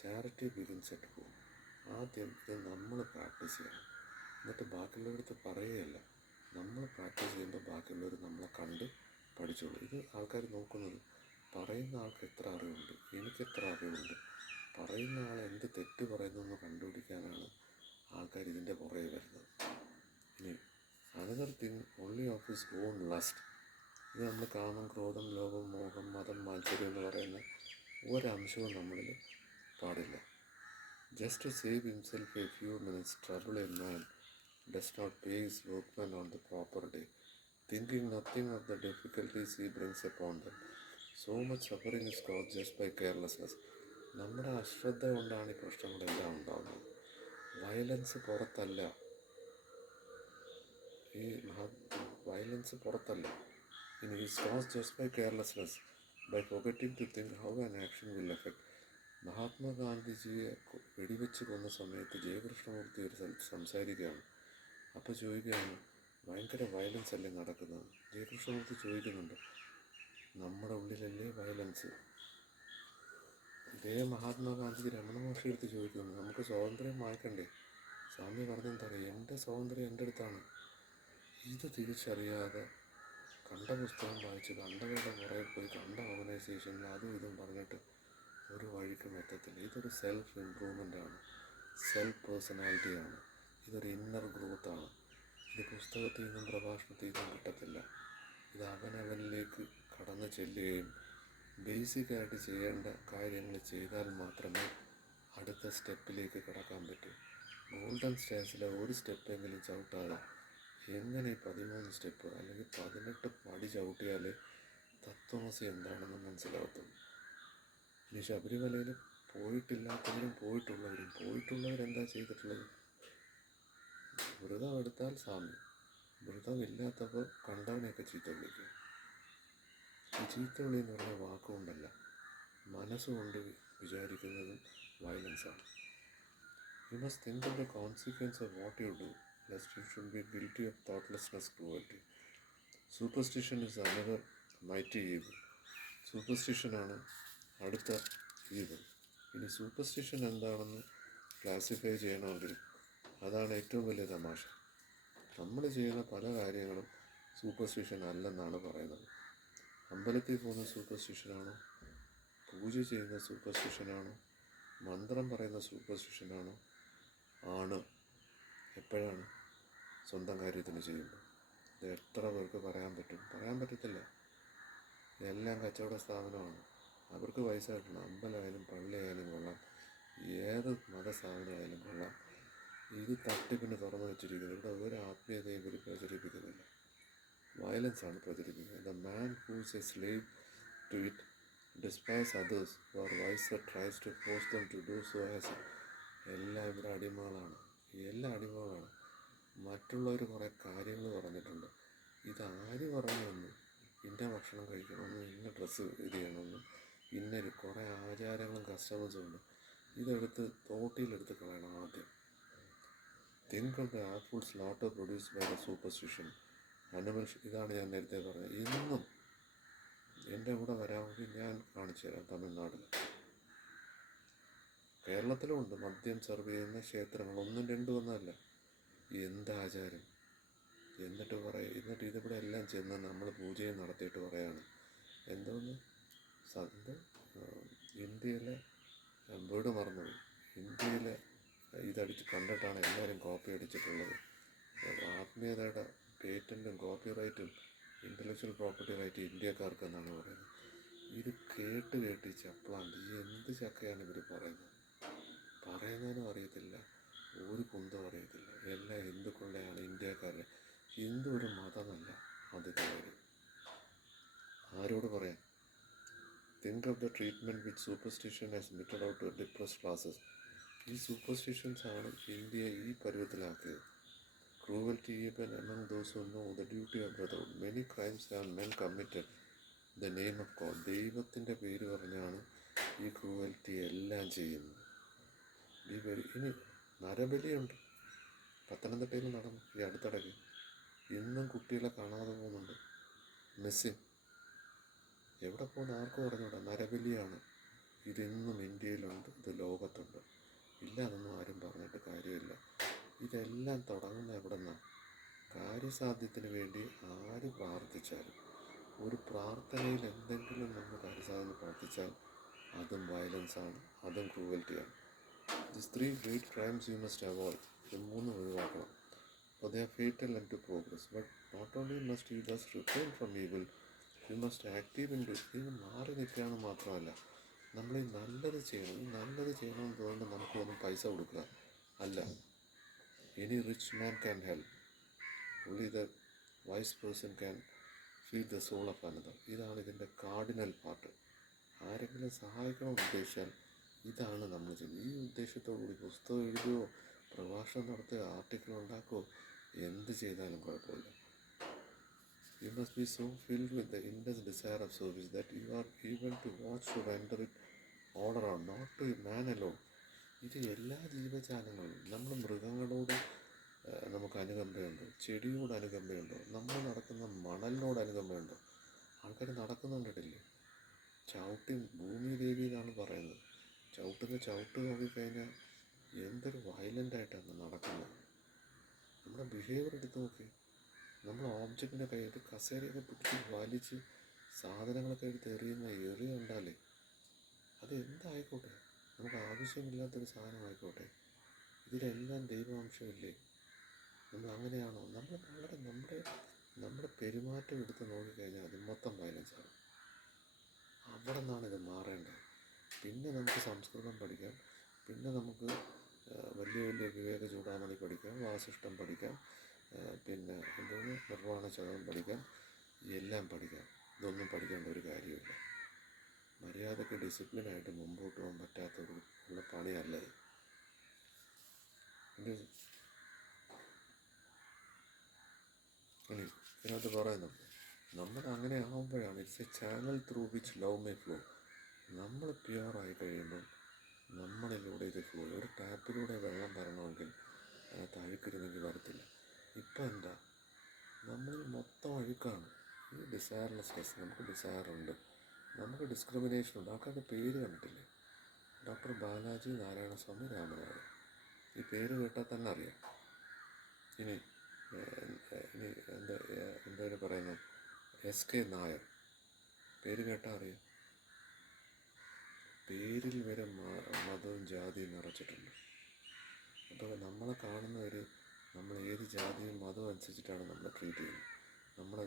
Charity begins at home. ആദ്യം ഇത് നമ്മൾ പ്രാക്ടീസ് ചെയ്യണം. എന്നിട്ട് ബാക്കിയുള്ളവരടുത്ത് പറയുകയല്ല. നമ്മൾ പ്രാക്ടീസ് ചെയ്യുമ്പോൾ ബാക്കിയുള്ളവർ നമ്മളെ കണ്ട് പഠിച്ചോളൂ. ഇത് ആൾക്കാർ നോക്കുന്നത് പറയുന്ന ആൾക്ക് എത്ര അറിവുണ്ട്, എനിക്കെത്ര അറിവുണ്ട്, പറയുന്ന ആൾ എന്ത് തെറ്റ് പറയുന്നതെന്ന് കണ്ടുപിടിക്കാനാണ് ആൾക്കാർ ഇതിൻ്റെ പുറകെ വരുന്നത്. ഇനി another thing only of his own lust. ഇത് നമ്മൾ കാമം, ക്രോധം, ലോകം, മോഹം, മതം, മാത്സര്യം എന്ന് പറയുന്ന ഒരംശവും നമ്മളിൽ പാടില്ല. Just to save himself a few minutes trouble a man does not pay his workmen on the proper day, thinking nothing of the difficulties he brings upon them. So much suffering is caused just by carelessness. നമ്മുടെ അശ്രദ്ധ കൊണ്ടാണ് ഈ പ്രശ്നങ്ങളെല്ലാം ഉണ്ടാകുന്നത്. Violence പുറത്തല്ല, ഈ violence പുറത്തല്ല. ഇനി it's caused just by carelessness, by forgetting to think how an action will affect. മഹാത്മാഗാന്ധിജിയെ വെടിവെച്ച് കൊന്ന സമയത്ത് ജയകൃഷ്ണമൂർത്തി ഒരു സ്ഥലത്ത് സംസാരിക്കുകയാണ്. അപ്പോൾ ചോദിക്കുകയാണ്, ഭയങ്കര വയലൻസ് അല്ലേ നടക്കുന്നത്? ജയകൃഷ്ണമൂർത്തി ചോദിക്കുന്നുണ്ട്, നമ്മുടെ ഉള്ളിലല്ലേ വയലൻസ്? ഇതേ മഹാത്മാഗാന്ധിക്ക് രമണ മഹർഷി എടുത്ത് ചോദിക്കുന്നു, നമുക്ക് സ്വാതന്ത്ര്യം വായിക്കണ്ടേ? സ്വാമി പറഞ്ഞെന്താ പറയുക, എൻ്റെ സ്വാതന്ത്ര്യം എൻ്റെ അടുത്താണ്. ഇത് തിരിച്ചറിയാതെ കണ്ട പുസ്തകം വായിച്ച് കണ്ടവരുടെ പുറകെ പോയി കണ്ട ഓർഗനൈസേഷനിൽ അതും ഇതും പറഞ്ഞിട്ട് ഒരു വഴിക്കും എത്തത്തില്ല. ഇതൊരു സെൽഫ് ഇംപ്രൂവ്മെൻ്റാണ്, സെൽഫ് പേഴ്സണാലിറ്റിയാണ്, ഇതൊരു ഇന്നർ ഗ്രോത്താണ്. ഇത് പുസ്തകത്തിൽ നിന്നും പ്രഭാഷണത്തിൽ നിന്നും കിട്ടത്തില്ല. ഇത് അവനവനിലേക്ക് കടന്നു ചെല്ലുകയും ബേസിക്കായിട്ട് ചെയ്യേണ്ട കാര്യങ്ങൾ ചെയ്താൽ മാത്രമേ അടുത്ത സ്റ്റെപ്പിലേക്ക് കടക്കാൻ പറ്റൂ. ഗോൾഡൻ സ്റ്റേജിലെ ഒരു സ്റ്റെപ്പെങ്കിലും ചവിട്ടാതെ എങ്ങനെ ഈ 13 സ്റ്റെപ്പ് അല്ലെങ്കിൽ 18 പടി ചവിട്ടിയാൽ തത്വമസി എന്താണെന്ന് മനസ്സിലാകത്തുള്ളൂ. ഇനി ശബരിമലയിൽ പോയിട്ടില്ലാത്തവരും പോയിട്ടുള്ളവരെന്താ ചെയ്തിട്ടുള്ളത്? വ്രതം എടുത്താൽ സ്വാമി, വ്രതമില്ലാത്തപ്പോൾ കണ്ടവനെയൊക്കെ ചീത്ത വിളിക്കുക. ഈ ചീത്ത വിളി എന്ന് പറഞ്ഞ വാക്കുകൊണ്ടല്ല, മനസ്സുകൊണ്ട് വിചാരിക്കുന്നതും വയലൻസാണ്. You must think of the consequence of what you do, lest you should be guilty of thoughtlessness, cruelty. Superstition is another mighty evil. സൂപ്പർസ്റ്റിഷനാണ് അടുത്ത ഈവിൾ. ഇനി സൂപ്പർസ്റ്റിഷൻ എന്താണെന്ന് ക്ലാസിഫൈ ചെയ്യണമെങ്കിൽ അതാണ് ഏറ്റവും വലിയ തമാശ. നമ്മൾ ചെയ്യുന്ന പല കാര്യങ്ങളും സൂപ്പർസ്റ്റിഷൻ അല്ലെന്നാണ് പറയുന്നത്. അമ്പലത്തിൽ പോകുന്ന സൂപ്പർസ്റ്റിഷനാണോ? പൂജ ചെയ്യുന്ന സൂപ്പർസ്റ്റിഷനാണോ? മന്ത്രം പറയുന്ന സൂപ്പർസ്റ്റിഷനാണോ? ആണ്. എപ്പോഴാണ്? സ്വന്തം കാര്യത്തിന് ചെയ്യുമ്പോൾ. ഇത് എത്ര പേർക്ക് പറയാൻ പറ്റും? പറയാൻ പറ്റത്തില്ല. എല്ലാം കച്ചവട സ്ഥാപനമാണ്. അവർക്ക് പൈസ കിട്ടണം. അമ്പലമായാലും പള്ളിയായാലും കൊള്ളാം, ഏത് മതസ്ഥാപനമായാലും കൊള്ളാം, ഇത് തട്ടിപ്പിന് തുറന്നു വെച്ചിരിക്കുന്നത്. ഇവിടെ ഒരു ആത്മീയതയും ഇവർ പ്രചരിപ്പിക്കുന്നില്ല, വയലൻസാണ് പ്രചരിപ്പിക്കുന്നത്. The man who's a slave to it despise others or wiser tries to force them to do so as. എല്ലാം ഇവിടെ അടിമകളാണ്, എല്ലാം അടിമകളാണ്. മറ്റുള്ളവർ കുറേ കാര്യങ്ങൾ പറഞ്ഞിട്ടുണ്ട്. ഇതാര് പറഞ്ഞെന്നും ഇന്ന ഭക്ഷണം കഴിക്കണമെന്നും ഇന്ന ഡ്രസ്സ് ഇത് ചെയ്യണമെന്നും ഇന്നൊരു കുറേ ആചാരങ്ങളും കസ്റ്റമേഴ്സും ഉണ്ട്. ഇതെടുത്ത് തോട്ടിയിലെടുത്ത് കളയണം ആദ്യം. Think of the apple slaughter produce by the superstition animals. ഇതാണ് ഞാൻ നേരത്തെ പറഞ്ഞത്. ഇന്നും എൻ്റെ കൂടെ വരാമെങ്കിൽ ഞാൻ കാണിച്ചു തരാം. തമിഴ്നാട്ടിൽ, കേരളത്തിലും ഉണ്ട് മദ്യം സെർവ് ചെയ്യുന്ന ക്ഷേത്രങ്ങൾ, ഒന്നും രണ്ടും ഒന്നല്ല. എന്താചാരം! എന്നിട്ട് ഇതിവിടെ എല്ലാം ചെന്ന് നമ്മൾ പൂജയും നടത്തിയിട്ട് പറയാണ് എന്തോന്ന് ഇന്ത്യയിലെ വീട് മറന്നുപോയി. ഇന്ത്യയിലെ ഇതടിച്ച് കണ്ടിട്ടാണ് എല്ലാവരും കോപ്പി അടിച്ചിട്ടുള്ളത്. ആത്മീയതയുടെ പേറ്റൻറ്റും കോപ്പി റൈറ്റും ഇൻ്റലക്ച്വൽ പ്രോപ്പർട്ടി റൈറ്റ് ഇന്ത്യക്കാർക്കെന്നാണ് പറയുന്നത്. ഇത് കേട്ട് ഈ ചപ്ലാണ്ട് എന്ത് ചക്കയാണ് ഇവർ പറയുന്നതിനും അറിയത്തില്ല, ഒരു കുന്തം അറിയത്തില്ല. എല്ലാം ഹിന്ദുക്കളുടെയാണ്, ഇന്ത്യക്കാരുടെ. ഹിന്ദു ഒരു മതമല്ല, ആദ്യത്തെ കാര്യം. ആരോട് പറയാൻ? Think of the treatment which superstition has meted out to depressed classes. ഈ സൂപ്പർസ്റ്റിഷൻസാണ് ഇന്ത്യയെ ഈ പരുവത്തിലാക്കിയത്. Cruelty even among those who know the duty of brotherhood. Many crimes have men committed the name of God. ദൈവത്തിൻ്റെ പേര് പറഞ്ഞാണ് ഈ cruelty എല്ലാം ചെയ്യുന്നത്. ഇനി നരബലിയുണ്ട്, പത്തനംതിട്ടയിൽ നടന്നു ഈ അടുത്തിടയ്ക്ക്. ഇന്നും കുട്ടികളെ കാണാതെ പോകുന്നുണ്ട്, മിസ്സിങ്. എവിടെ പോകുന്ന ആർക്കും പറഞ്ഞൂടാ. നരബലിയാണ്. ഇതിന്നും ഇന്ത്യയിലുണ്ട്, ഇത് ലോകത്തുണ്ട്. ഇല്ല, അതൊന്നും ആരും പറഞ്ഞിട്ട് കാര്യമില്ല. ഇതെല്ലാം തുടങ്ങുന്ന എവിടെ നിന്നാണ്? കാര്യസാധ്യത്തിന് വേണ്ടി ആര് പ്രാർത്ഥിച്ചാലും, ഒരു പ്രാർത്ഥനയിൽ എന്തെങ്കിലും നമ്മൾ കാര്യസാധ്യത പ്രാർത്ഥിച്ചാൽ അതും വയലൻസാണ്, അതും ക്രൂവൽറ്റിയാണ്. These three great crimes you must avoid. ഇത് മൂന്നും ഒഴിവാക്കണം. For they are fatal and to progress. But not only must you thus refrain from evil, you must active in it. ഇത് മാറി നിൽക്കുകയെന്ന് മാത്രമല്ല, നമ്മൾ ഈ നല്ലത് ചെയ്യണം. ഈ നല്ലത് ചെയ്യണമെന്ന് തോന്നുമ്പോൾ നമുക്ക് ഒന്നും പൈസ കൊടുക്കുക അല്ല. Any rich man can help. Only the wise person can feed the soul of another. ഇതാണ് ഇതിൻ്റെ കാർഡിനൽ പാർട്ട്. ആരെങ്കിലും സഹായിക്കണമെന്ന് ഉദ്ദേശിച്ചാൽ ഇതാണ് നമ്മൾ ചെയ്യുന്നത്. ഈ ഉദ്ദേശത്തോടുകൂടി പുസ്തകം എഴുതുകയോ പ്രഭാഷണം നടത്തുകയോ ആർട്ടിക്കിൾ ഉണ്ടാക്കുകയോ എന്ത് ചെയ്താലും കുഴപ്പമില്ല. You must be so filled with the intense desire of service that you are able to watch to render it all around, not to man alone. ഇത് എല്ലാ ജീവജാലങ്ങളും, നമ്മൾ മൃഗങ്ങളോട് നമുക്ക് അനുകമ്പയുണ്ടോ? ചെടിയോട് അനുകമ്പയുണ്ടോ? നമ്മൾ നടക്കുന്ന മണലിനോട് അനുകമ്പയുണ്ടോ? ആൾക്കാർ നടക്കുന്നുണ്ടില്ലേ? ചവിട്ടി ഭൂമി ദേവി എന്നാണ് പറയുന്നത്. ചവിട്ട് നോക്കിക്കഴിഞ്ഞാൽ എന്തൊരു വയലൻ്റായിട്ടാണ് നടക്കുന്നത്. നമ്മുടെ ബിഹേവിയർ എടുത്ത് നോക്കി. നമ്മൾ ഓബ്ജക്റ്റിൻ്റെ കയ്യിൽ കസേരയൊക്കെ പിടിച്ച് വലിച്ച് സാധനങ്ങളൊക്കെ എടുത്ത് എറിയുണ്ടാലേ, അത് എന്തായിക്കോട്ടെ, നമുക്ക് ആവശ്യമില്ലാത്തൊരു സാധനമായിക്കോട്ടെ, ഇതിലെല്ലാം ദൈവാംശമില്ലേ? നമ്മൾ അങ്ങനെയാണോ? നമ്മൾ വളരെ നമ്മുടെ പെരുമാറ്റം എടുത്ത് നോക്കിക്കഴിഞ്ഞാൽ അത് മൊത്തം വയലൻസാണ്. അവിടെ നിന്നാണ് ഇത് മാറേണ്ടത്. പിന്നെ നമുക്ക് സംസ്കൃതം പഠിക്കാം, പിന്നെ നമുക്ക് വലിയ വിവേക ചൂടാമണി പഠിക്കാം, വാസിഷ്ടം പഠിക്കാം, പിന്നെ നിർവ്വാണ ചതകം പഠിക്കാം, എല്ലാം പഠിക്കാം. ഇതൊന്നും പഠിക്കേണ്ട ഒരു കാര്യമില്ല. മര്യാദയ്ക്ക് ഡിസിപ്ലിനായിട്ട് മുമ്പോട്ട് പോകാൻ പറ്റാത്തവർക്കുള്ള പണിയല്ല ഇത്. ഇനി ഇതിനകത്ത് പറയുന്നുണ്ട്, നമ്മൾ അങ്ങനെ ആകുമ്പോഴാണ് it's A channel through which love may flow. നമ്മൾ പ്യുവറായി കഴിയുമ്പം നമ്മളിലൂടെ ഇത് ഫ്ലോ. ഒരു ടാപ്പിലൂടെ വെള്ളം വരണമെങ്കിൽ അതിനകത്ത് അഴുക്കിരുന്നെങ്കിൽ വരത്തില്ല. ഇപ്പം എന്താ, നമ്മൾ മൊത്തം അഴുക്കാണ്. ഈ ഡിസയർലെസ്നെസ്, നമുക്ക് ഡിസയറുണ്ട്, നമുക്ക് ഡിസ്ക്രിമിനേഷനുണ്ട്. ആൾക്കാരുടെ പേര് കണ്ടിട്ടില്ലേ? ഡോക്ടർ ബാലാജി നാരായണസ്വാമി രാമനാഥൻ. ഈ പേര് കേട്ടാൽ തന്നെ അറിയാം. ഇനി എന്തായാലും പറയുന്നത് SK നായർ, പേര് കേട്ടാൽ അറിയാം. പേരിൽ വരെ മതവും ജാതിയും നിറച്ചിട്ടുണ്ട്. അപ്പോൾ നമ്മളെ കാണുന്നവർ നമ്മൾ ഏത് ജാതിയും മതവും അനുസരിച്ചിട്ടാണ് നമ്മളെ ട്രീറ്റ് ചെയ്യുന്നത്. നമ്മുടെ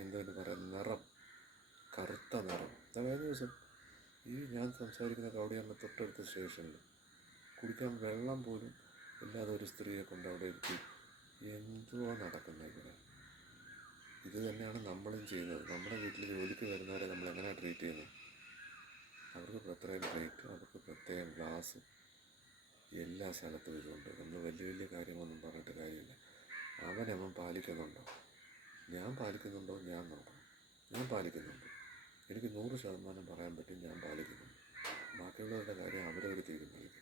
എന്തായാലും പറയാം, നിറം, കറുത്ത നിറം. കഴിഞ്ഞ ദിവസം ഞാൻ സംസാരിക്കുന്ന കവടിയാറിൻ്റെ തൊട്ടടുത്ത സ്റ്റേഷനിൽ കുടിക്കാൻ വെള്ളം പോലും ഇല്ലാതെ ഒരു സ്ത്രീയെ കൊണ്ട് അവിടെ ഇരുത്തി. എന്തുവാ നടക്കുന്നത് ഇവിടെ? ഇത് തന്നെയാണ് നമ്മളും ചെയ്യുന്നത്. നമ്മുടെ വീട്ടിൽ ജോലിക്ക് വരുന്നവരെ നമ്മൾ എങ്ങനെയാണ് ട്രീറ്റ് ചെയ്യുന്നത്? അവർക്ക് പ്രത്യേകം പ്ലേറ്റ്, അവർക്ക് പ്രത്യേകം ഗ്ലാസ്, എല്ലാ സ്ഥലത്തും ഇതുണ്ട്. നമ്മൾ വലിയ വലിയ കാര്യമൊന്നും പറഞ്ഞിട്ട് കാര്യമില്ല. അവൻ പാലിക്കുന്നുണ്ടോ? ഞാൻ പാലിക്കുന്നുണ്ടോ? ഞാൻ നോക്കണം. ഞാൻ പാലിക്കുന്നുണ്ട്. എനിക്ക് 100% പറയാൻ പറ്റും ഞാൻ പാലിക്കുന്നുണ്ട്. ബാക്കിയുള്ളവരുടെ കാര്യം അവരവർ തീരുമാനിക്കും.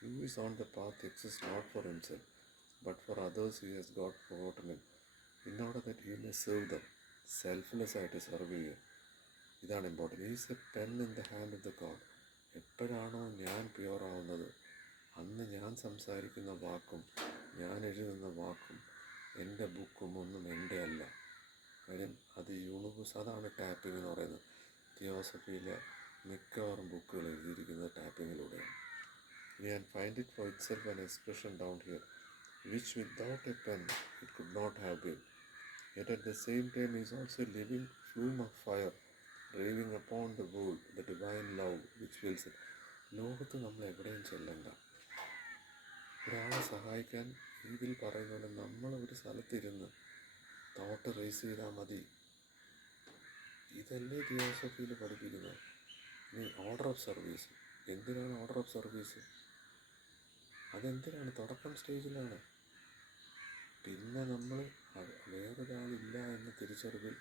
Who is on the path exists not for himself, but for others he has got forgotten him, in order that he may serve them. Selfless ആയിട്ട് സെർവ് ചെയ്യുക. ഇതാണ് important. Is A pen in the hand of the God. എപ്പോഴാണോ ഞാൻ pure ആവുന്നത്, അന്ന് ഞാൻ സംസാരിക്കുന്ന വാക്കും ഞാൻ എഴുതുന്ന വാക്കും എൻ്റെ ബുക്കും ഒന്നും എൻ്റെ അല്ല. കാര്യം അത് യൂണിവേഴ്സ്. അതാണ് ടാപ്പിംഗ് എന്ന് പറയുന്നത്. തിയോസഫിയിലെ മിക്കവാറും ബുക്കുകൾ എഴുതിയിരിക്കുന്നത് ടാപ്പിങ്ങിലൂടെയാണ്. And find it for itself an expression down here, which without a pen it could not have been. Yet at the same time is also a living flume of fire, raving upon the world, the divine love which fills it. ലോകത്ത് നമ്മൾ എവിടെയും ചെല്ലണ്ട. ഒരാളെ സഹായിക്കാൻ ഇതിൽ പറയുന്ന പോലെ നമ്മൾ ഒരു സ്ഥലത്തിരുന്ന് തോട്ട് റേസ് ചെയ്താൽ മതി. ഇതല്ലേ തിയോസഫിയിൽ പഠിപ്പിക്കുന്നത്. ഇനി ഓർഡർ ഓഫ് സർവീസ്. എന്തിനാണ് ഓർഡർ ഓഫ് സർവീസ്? അതെന്തിനാണ്? തുടക്കം സ്റ്റേജിലാണ്. പിന്നെ നമ്മൾ വേറൊരാളില്ല എന്ന തിരിച്ചറിവിൽ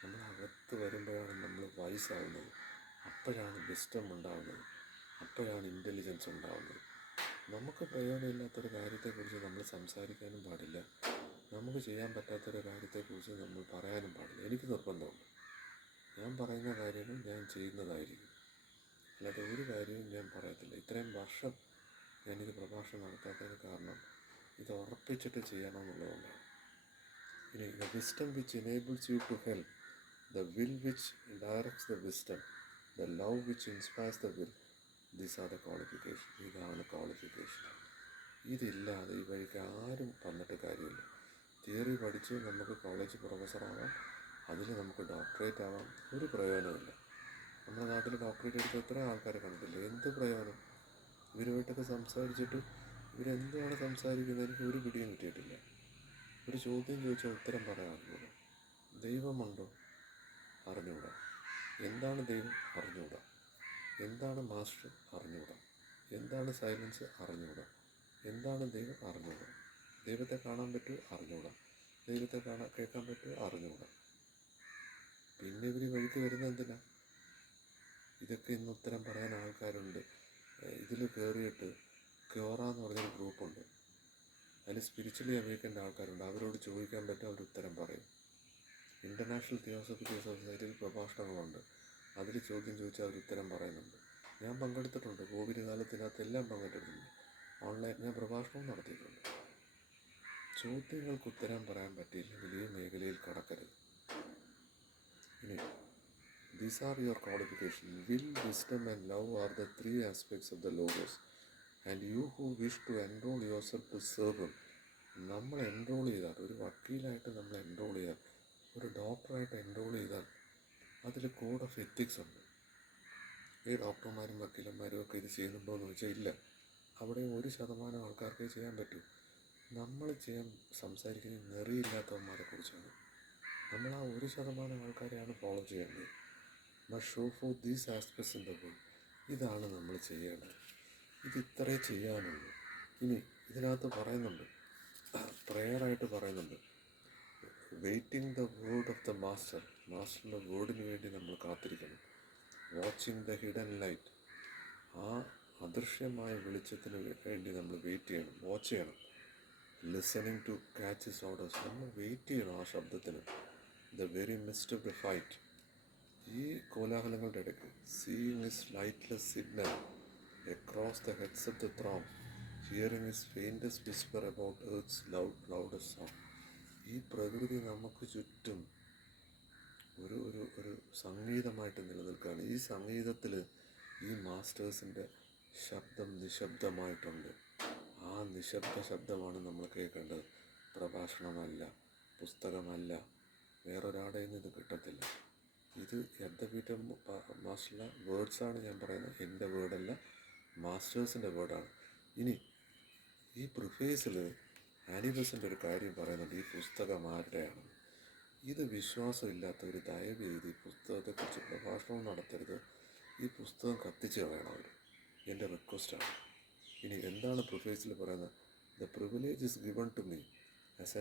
നമ്മൾ അകത്ത് വരുമ്പോഴാണ് നമ്മൾ വയസ്സാവുന്നത്. അപ്പോഴാണ് വിസ്റ്റം ഉണ്ടാകുന്നത്. അപ്പോഴാണ് ഇൻ്റലിജൻസ് ഉണ്ടാകുന്നത്. നമുക്ക് പ്രയോജനമില്ലാത്തൊരു കാര്യത്തെക്കുറിച്ച് നമ്മൾ സംസാരിക്കാനും പാടില്ല. നമുക്ക് ചെയ്യാൻ പറ്റാത്തൊരു കാര്യത്തെക്കുറിച്ച് നമ്മൾ പറയാനും പാടില്ല. എനിക്ക് നിർബന്ധമുണ്ട്. ഞാൻ പറയുന്ന കാര്യങ്ങൾ ഞാൻ ചെയ്യുന്നതായിരിക്കും. അല്ലാതെ ഒരു കാര്യവും ഞാൻ പറയത്തില്ല. ഇത്രയും വർഷം ഞാനിത് പ്രഭാഷണം നടത്താത്തതിന് കാരണം ഇത് ഉറപ്പിച്ചിട്ട് ചെയ്യണമെന്നുള്ളതുകൊണ്ടാണ്. ഇനി the wisdom which enables you to help, the will which directs the wisdom, the love which inspires the will, these are the qualification. ഇതാണ് ക്വാളിഫിക്കേഷൻ. ഇതില്ലാതെ ഈ വഴിക്ക് ആരും വന്നിട്ട് കാര്യമില്ല. തിയറി പഠിച്ച് നമുക്ക് കോളേജ് പ്രൊഫസറാവാം, അതിൽ നമുക്ക് ഡോക്ടറേറ്റ് ആവാം. ഒരു പ്രയോജനമില്ല. നമ്മുടെ നാട്ടിൽ ഡോക്ടറേറ്റ് എടുത്ത് എത്ര ആൾക്കാരെ കണ്ടിട്ടില്ല. എന്ത് പ്രയോജനം? ഇവരുമായിട്ടൊക്കെ സംസാരിച്ചിട്ട് ഇവരെന്താണ് സംസാരിക്കുന്നത് എനിക്ക് ഒരു പിടിയും കിട്ടിയിട്ടില്ല. ഒരു ചോദ്യം ചോദിച്ചാൽ ഉത്തരം പറയാൻ അറിഞ്ഞൂടാ. ദൈവമുണ്ടോ? അറിഞ്ഞൂടാ. എന്താണ് ദൈവം? അറിഞ്ഞൂടാ. എന്താണ് മാസ്റ്റർ? അറിഞ്ഞൂടാ. എന്താണ് സൈലൻസ്? അറിഞ്ഞൂടാ. എന്താണ് ദൈവം? അറിഞ്ഞൂടാ. ദൈവത്തെ കാണാൻ പറ്റുമോ? അറിഞ്ഞൂടാ. ദൈവത്തെ കേൾക്കാൻ പറ്റുമോ? അറിഞ്ഞൂടാ. പിന്നെ ഇവർ വഴിക്ക് വരുന്നത് എന്തിനാ? ഇതൊക്കെ ഇന്ന് ഉത്തരം പറയാൻ ആൾക്കാരുണ്ട്. ഇതിൽ കയറിയിട്ട് ക്യോറ എന്ന് പറഞ്ഞൊരു ഗ്രൂപ്പുണ്ട്. അതിൽ സ്പിരിച്വലി അവേക്കേണ്ട ആൾക്കാരുണ്ട്. അവരോട് ചോദിക്കാൻ പറ്റും, അവർ ഉത്തരം പറയും. ഇൻ്റർനാഷണൽ തിയോസഫിക്കൽ സൊസൈറ്റിയിൽ പ്രഭാഷണങ്ങളുണ്ട്. അതിൽ ചോദ്യം ചോദിച്ചാൽ അവർ ഉത്തരം പറയുന്നുണ്ട്. ഞാൻ പങ്കെടുത്തിട്ടുണ്ട്. കോവിഡ് കാലത്തിനകത്ത് എല്ലാം പങ്കെടുത്തിട്ടുണ്ട്. ഓൺലൈൻ ഞാൻ പ്രഭാഷണവും നടത്തിയിട്ടുണ്ട്. ചോദ്യങ്ങൾക്ക് ഉത്തരം പറയാൻ പറ്റിയില്ലെങ്കിൽ ഈ മേഖലയിൽ കടക്കരുത്. ഇനി these are your qualifications. Will, wisdom and love are the three aspects of the logos. And you who wish to enroll yourself to serve him. നമ്മൾ എൻറോൾ ചെയ്താൽ, ഒരു വക്കീലായിട്ട് നമ്മൾ എൻറോൾ ചെയ്താൽ, ഒരു ഡോക്ടറായിട്ട് എൻറോൾ ചെയ്താൽ അതിൽ കോഡ് ഓഫ് എത്തിക്സ് ഉണ്ട്. ഈ ഡോക്ടർമാരും വക്കീലന്മാരും ഒക്കെ ഇത് ചെയ്യുന്നുണ്ടോ എന്ന് ചോദിച്ചാൽ ഇല്ല. അവിടെ 1% ആൾക്കാർക്കേ ചെയ്യാൻ പറ്റൂ. നമ്മൾ സംസാരിക്കുന്നത് നെറിയില്ലാത്തവന്മാരെ കുറിച്ചാണ്. നമ്മൾ ആ 1% ആൾക്കാരെയാണ് ഫോളോ ചെയ്യേണ്ടത്. Must show for these aspects in the world. ഇതാണ് നമ്മൾ ചെയ്യേണ്ടത്. ഇത് ഇത്രേ ചെയ്യാനുള്ളൂ. ഇനി ഇതിനകത്ത് പറയുന്നുണ്ട്, പ്രെയറായിട്ട് പറയുന്നുണ്ട്, waiting the word of the master. മാസ്റ്ററിൻ്റെ വേർഡിന് വേണ്ടി നമ്മൾ കാത്തിരിക്കണം. Watching the hidden light. ആ അദൃശ്യമായ വെളിച്ചത്തിന് വേണ്ടി നമ്മൾ വെയിറ്റ് ചെയ്യണം, വാച്ച് ചെയ്യണം. Listening to catch his orders. നമ്മൾ വെയിറ്റ് ചെയ്യണം ആ ശബ്ദത്തിന്. The very mist of the fight. ഈ കോലാഹലങ്ങളുടെ ഇടയ്ക്ക് seeing his lightless signal across the heads of the throng, hearing his faintest whisper about earth's loudest song. ഈ പ്രകൃതി നമുക്ക് ചുറ്റും ഒരു ഒരു ഒരു സംഗീതമായിട്ട് നിലനിൽക്കുകയാണ്. ഈ സംഗീതത്തിൽ ഈ മാസ്റ്റേഴ്സിൻ്റെ ശബ്ദം നിശബ്ദമായിട്ടുണ്ട്. ആ നിശബ്ദ ശബ്ദമാണ് നമ്മൾ കേൾക്കേണ്ടത്. പ്രഭാഷണമല്ല, പുസ്തകമല്ല, വേറൊരാടെ നിന്ന് ഇത് കിട്ടത്തില്ല. ഇത് യജ്ഞപീഠ മാസ്റ്ററിലെ വേർഡ്സാണ് ഞാൻ പറയുന്നത്, എൻ്റെ വേർഡല്ല, മാസ്റ്റേഴ്സിൻ്റെ വേർഡാണ്. ഇനി ഈ പ്രിഫേസിൽ ആനി ബെസൻ്റ് ഒരു കാര്യം പറയുന്നുണ്ട്, ഈ പുസ്തകം ആരുടെയാണ്. ഇത് വിശ്വാസമില്ലാത്തവർ ദയവ് ചെയ്ത് ഈ പുസ്തകത്തെക്കുറിച്ച് പ്രഭാഷണവും നടത്തരുത്. ഈ പുസ്തകം കത്തിച്ച് കളയണം അവർ, എൻ്റെ റിക്വസ്റ്റാണ്. ഇനി എന്താണ് പ്രിഫേസിൽ പറയുന്നത്? The privilege is given to me as